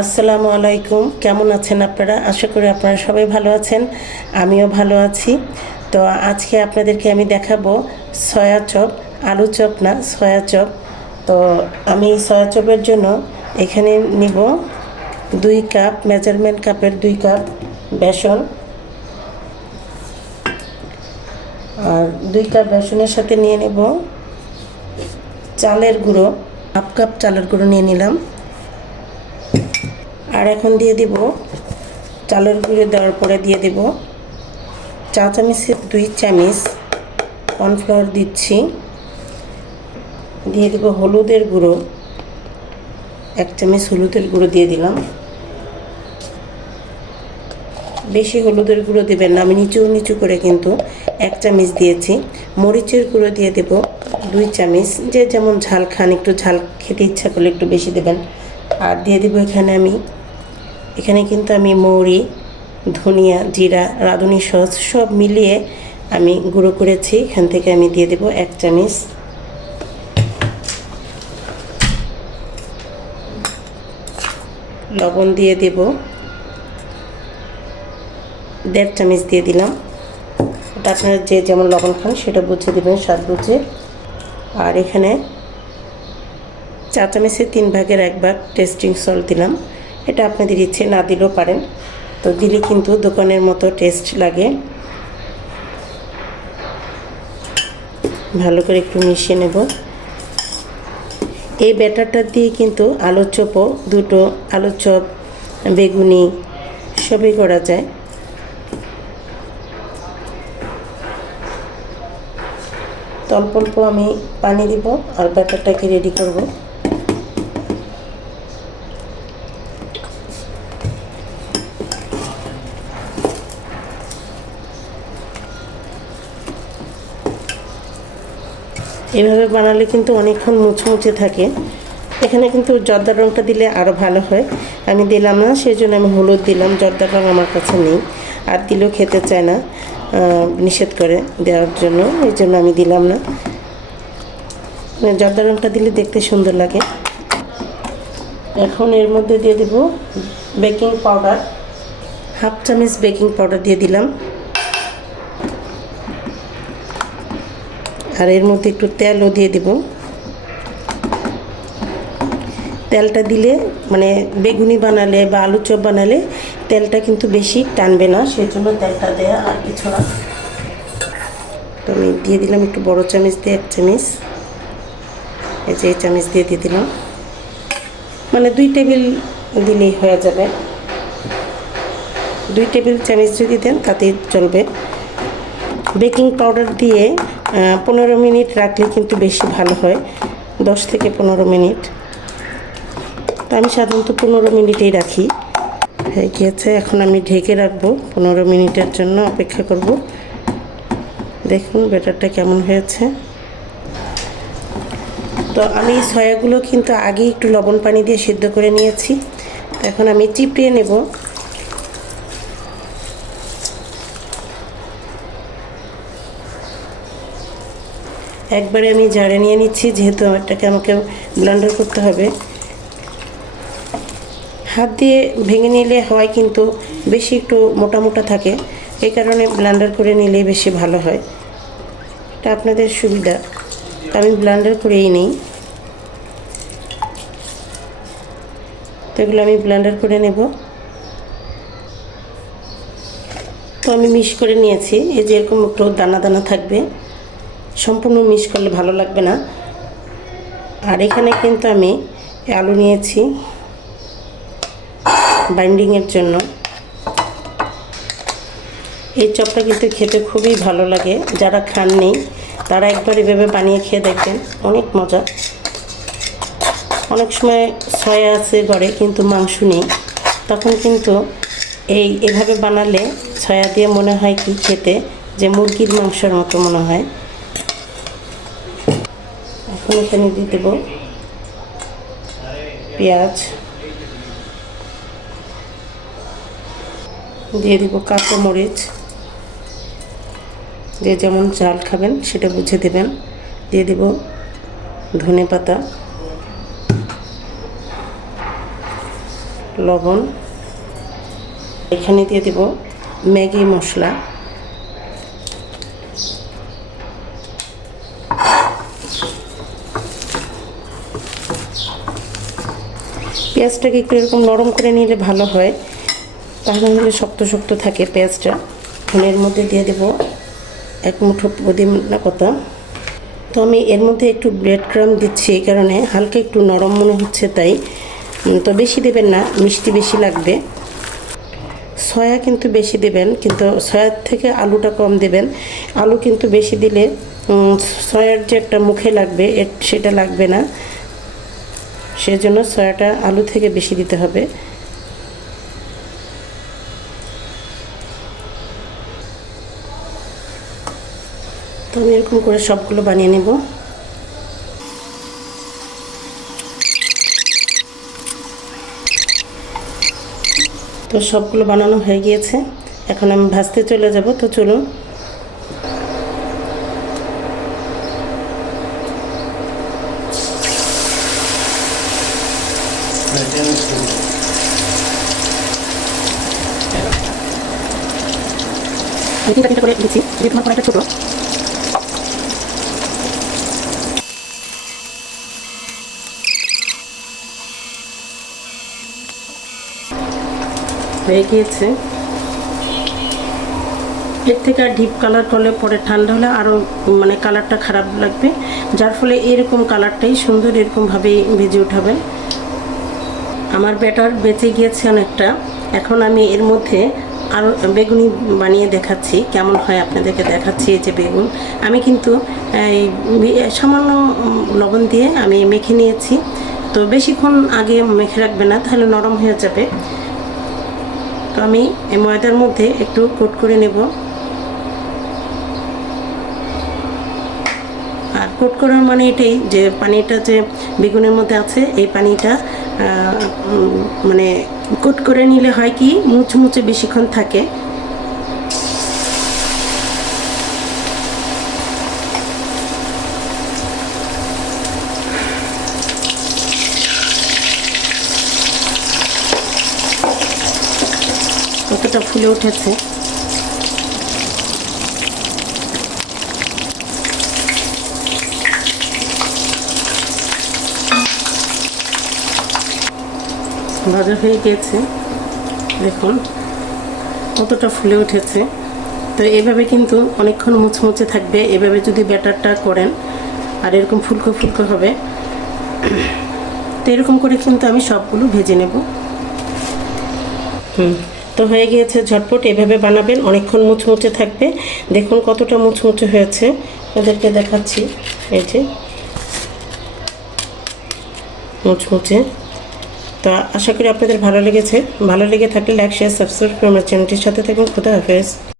আসসালামু আলাইকুম। কেমন আছেন আপনারা? আশা করি আপনারা সবাই ভালো আছেন। আমিও ভালো আছি। তো আজকে আপনাদেরকে আমি দেখাবো সয়া চপ, আলু চপ না, সয়া চপ। তো আমি সয়া চপের জন্য এখানে নিব 2 কাপ, মেজারমেন্ট কাপের 2 কাপ বেসন। আর 2 কাপ বেসনের সাথে নিয়ে নেব চালের গুঁড়ো, হাফ কাপ চালের গুঁড়ো নিয়ে নিলাম। আর এখন দিয়ে দিব চালের গুঁড়ো দেওয়ার পরে দিয়ে দেব চা চামচের 2 চামচ কর্নফ্লাওয়ার দিচ্ছি। দিয়ে দেব হলুদের গুঁড়ো, 1 চামচ হলুদের গুঁড়ো দিয়ে দিলাম। বেশি হলুদের গুঁড়ো দেবেন না, আমি নিচু করে কিন্তু 1 চামচ দিয়েছি। মরিচের গুঁড়ো দিয়ে দেব 2 চামচ, যে যেমন ঝাল খান, একটু ঝাল খেতে ইচ্ছা করলে একটু বেশি দেবেন। আর দিয়ে দেব এখানে কিন্তু আমি মৌরি, ধনিয়া, জিরা, রাঁধুনি সস সব মিলিয়ে আমি গুঁড়ো করেছি। এখান থেকে আমি দিয়ে দেব 1 চামচ। লবণ দিয়ে দেব 1.5 চামচ দিয়ে দিলাম। ওটা আপনারা যে যেমন লবণ খান সেটা বুঝে দেবেন, স্বাদ বুঝে। আর এখানে চা চামচের 3 ভাগের 1 ভাগ টেস্টিং সল্ট দিলাম। এটা আপনাদের ইচ্ছে, না দিলেও পারেন। তো দিলে কিন্তু দোকানের মতো টেস্ট লাগে। ভালো করে একটু মিশিয়ে নেব। এই ব্যাটারটা দিয়ে কিন্তু আলুর চপও, দুটো আলুর চপ, বেগুনি সবই করা যায়। তো অল্প অল্প আমি পানি দিব আর ব্যাটারটাকে রেডি করব। এভাবে বানালে কিন্তু অনেকক্ষণ মুচমুচে থাকে। এখানে কিন্তু জর্দার রঙটা দিলে আরও ভালো হয়, আমি দিলাম না, সেই জন্য আমি হলুদ দিলাম। জর্দার রঙ আমার কাছে নেই, আর দিলেও খেতে চায় না, নিষেধ করে দেওয়ার জন্য, এই জন্য আমি দিলাম না। জর্দার রঙটা দিলে দেখতে সুন্দর লাগে। এখন এর মধ্যে দিয়ে দেব বেকিং পাউডার, 1/2 চামচ বেকিং পাউডার দিয়ে দিলাম। আর এর মধ্যে একটু তেলও দিয়ে দেব। তেলটা দিলে মানে বেগুনি বানালে বা আলু চপ বানালে তেলটা কিন্তু বেশি টানবে না, সেই জন্য তেলটা দেয়া, আর কিছু না। তো আমি দিয়ে দিলাম একটু বড় চামচ দিয়ে 1 চামচ, এই যে এই চামচ দিয়ে দিলাম। মানে 2 টেবিল দিলেই হয়ে যাবে। 2 টেবিল চামচ যদি দেন তাতেই চলবে। বেকিং পাউডার দিয়ে 15 মিনিট রাখলে কিন্তু বেশি ভালো হয়, 10 থেকে 15 মিনিট। তো আমি সাধারণত 15 মিনিটেই রাখি। হয়ে গিয়েছে, এখন আমি ঢেকে রাখবো 15 মিনিটের জন্য, অপেক্ষা করব। দেখুন ব্যাটারটা কেমন হয়েছে। তো আমি সয়াগুলো কিন্তু আগে একটু লবণ পানি দিয়ে সিদ্ধ করে নিয়েছি। এখন আমি চিপড়িয়ে নেব। একবারে আমি ঝাড়ে নিয়ে নিচ্ছি, যেহেতু আমাকে ব্লেন্ডার করতে হবে। হাত দিয়ে ভেঙে নিলে হয় কিন্তু বেশি একটু মোটা মোটা থাকে, এই কারণে ব্লেন্ডার করে নিলেই বেশি ভালো হয়। এটা আপনাদের সুবিধা, আমি ব্লেন্ডার করেই নিই। তো এগুলো আমি ব্লেন্ডার করে নেব। তো আমি মিক্স করে নিয়েছি, এই যে এরকম একটু দানা দানা থাকবে, সম্পূর্ণ মিক্স করলে ভালো লাগবে না। আর এখানে কিন্তু আমি আলু নিয়েছি বাইন্ডিংয়ের জন্য। এই চপটা কিন্তু খেতে খুবই ভালো লাগে, যারা খাননি তারা একবার এভাবে বানিয়ে খেয়ে দেখবেন, অনেক মজা। অনেক সময় সয়া আছে ঘরে কিন্তু মাংস নেই, তখন কিন্তু এভাবে বানালে সয়া দিয়ে মনে হয় কি খেতে, যে মুরগির মাংসের মতো মনে হয়। এখন এখানে দিয়ে দেব পেঁয়াজ, দিয়ে দেব কাঁচামরিচ, যে যেমন ঝাল খাবেন সেটা বুঝে দেবেন। দিয়ে দেব ধনেপাতা, লবণ, এখানে দিয়ে দেব ম্যাগি মশলা, পেঁয়াজটাকে একটু এরকম নরম করে নিলে ভালো হয়, তাহলে হলে শক্ত শক্ত থাকে পেঁয়াজটা। এর মধ্যে দিয়ে দেব এক মুঠো পুদিনা পাতা। তো আমি এর মধ্যে একটু ব্রেড ক্রাম্ব দিচ্ছি, এই কারণে হালকা একটু নরম মনে হচ্ছে তাই। তো বেশি দেবেন না, মিষ্টি বেশি লাগবে। সয়া কিন্তু বেশি দেবেন, কিন্তু সয়ার থেকে আলুটা কম দেবেন। আলু কিন্তু বেশি দিলে সয়ার যে একটা মুখে লাগবে সেটা লাগবে না, সেজন্য সয়াটা আলু থেকে বেশি দিতে হবে। তো আমি এরকম করে সবগুলো বানিয়ে নেব। তো সবগুলো বানানো হয়ে গিয়েছে, এখন আমি ভাজতে চলে যাব। তো চলুন। তিনটা করে দিচ্ছি, যেহেতু আমার অনেকটা ছোটো। হয়ে গিয়েছে। এর থেকে আর ডিপ কালার করলে পরে ঠান্ডা হলে আরও মানে কালারটা খারাপ লাগবে, যার ফলে এরকম কালারটাই সুন্দর এরকমভাবেই ভেজে উঠাবেন। আমার ব্যাটার বেঁচে গিয়েছে অনেকটা, এখন আমি এর মধ্যে আরও বেগুনি বানিয়ে দেখাচ্ছি, কেমন হয় আপনাদেরকে দেখাচ্ছি। এই যে বেগুন আমি কিন্তু সামান্য লবণ দিয়ে আমি মেখে নিয়েছি। তো বেশিক্ষণ আগে মেখে রাখবে না, তাহলে নরম হয়ে যাবে। তো আমি এই ময়দার মধ্যে একটু কোট করে নেব, আর কোট করার মানে এটাই যে পানিটা যে বেগুনের মধ্যে আছে এই পানিটা মানে কোট করে নিলে হয় কি মুচমুচে বেশিক্ষণ থাকে। কতটা ফুলে উঠেছে। ভাজা হয়ে গিয়েছে, দেখুন কতটা ফুলে উঠেছে। তো এভাবে কিন্তু অনেকক্ষণ মুচমুচে থাকবে এভাবে যদি ব্যাটারটা করেন, আর এরকম ফুলকো ফুলকো হবে। তো এরকম করে কিন্তু আমি সবগুলো ভেজে নেব। তো হয়ে গিয়েছে ঝটপট, এভাবে বানাবেন, অনেকক্ষণ মুচমুচে থাকবে। দেখুন কতটা মুচমুচে হয়েছে, ওদেরকে দেখাচ্ছি। এই যে মুচমুচে। তো আশা করি আপনাদের ভালো লেগেছে। ভালো লেগে থাকলে লাইক, শেয়ার, সাবস্ক্রাইব করে আমার চ্যানেলটির সাথে থাকুন। খোদা হাফেজ।